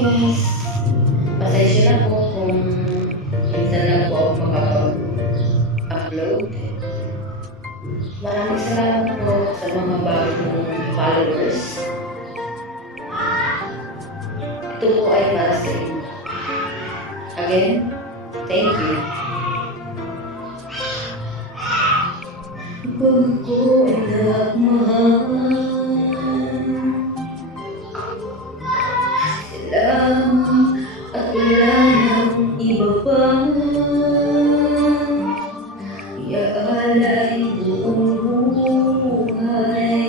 guys. Pasensya na po kung minsan lang po ako makapag-upload. Maraming salamat po sa mga bagong followers. Ito po ay para sa inyo. Again, thank you. Pag ko ay nagmahal, at wala ng iba pa, iaalay buong buhay.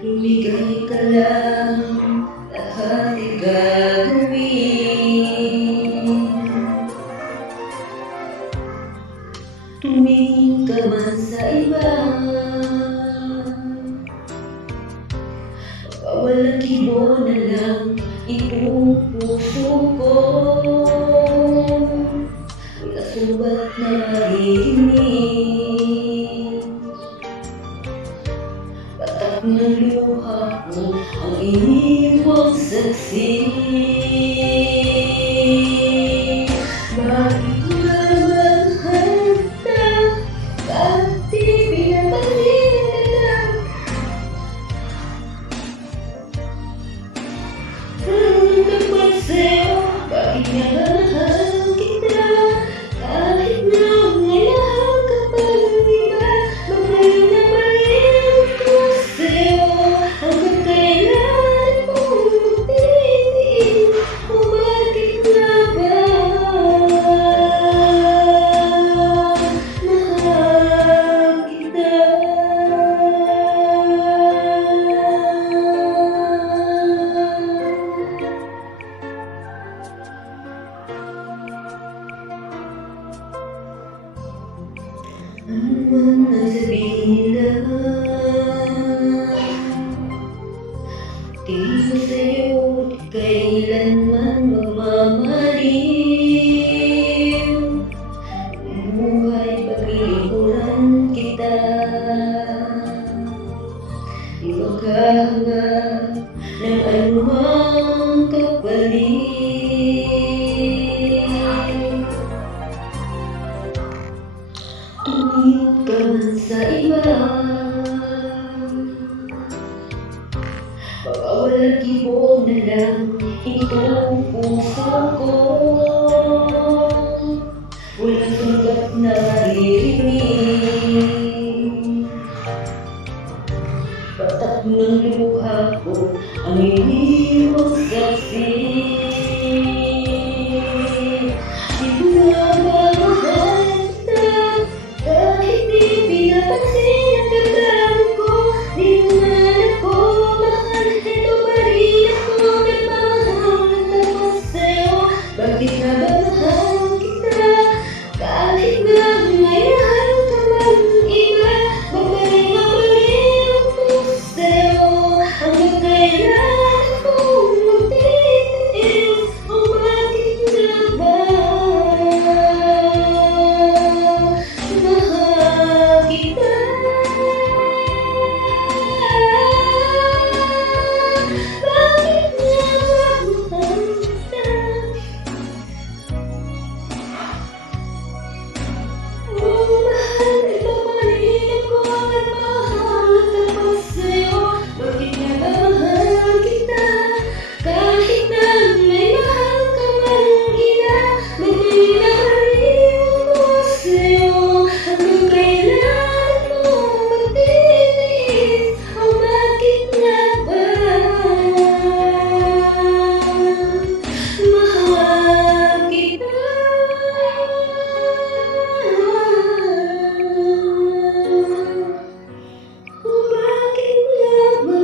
Lumigay ka lang, lahat ay gagawin. Tumingin ka man sa iba, walang kibo na lang itong puso ko. Wala subat na marinig, patak ng luha ko ang iniwang saksi. Bakit naman handa kahit di pinapalingan? Bakit nga ba mahal kita? Kahit na ngayon ka pa ng iba, magmahal na baliw ko sa'yo. Hanggang kailan kong magtitiis? O bakit nga ba mahal kita? Ano man ang sabihin nila, di ko sa'yo kailanman magmamaliw. Buhay paglilingkuran kita, di maghahanap ng anumang kapalit. Tumingin ka man sa iba, baka walang kibo na lang itong puso ko. Walang sugat na maririnig, patak ng luha ko ang iniwang saksi. Di na ba mahal kita? Kahit di pinapansin ang damdamin ko, di naman ako mahal. Ito pa rin ako nagmamahal ako sa'yo. Bakit nga ba mahal kita? Kahit na ngayon ka man iba, babalik nga pa rin ako sa'yo. Hanggang kailan akong magtitiis? O bakit nga ba mahal kita? Bakit nga ba mahal kita? Oh, mahal, ito pa rin ako nagmahal ako sa'yo. Bakit nga ba mahal kita? Kahit na may mahal ka man ina, magmahal na rin ako sa'yo. Hanggang kailan mo magtitiis? O bakit nga ba mahal kita? O bakit nga ba mahal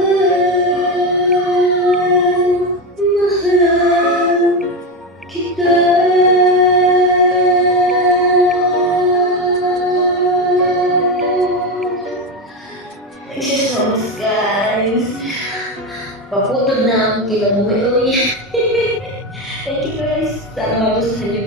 kita? Thank you so much, guys. Paputod na ang kilamuhi. Thank you guys. Sana magustuhan niyo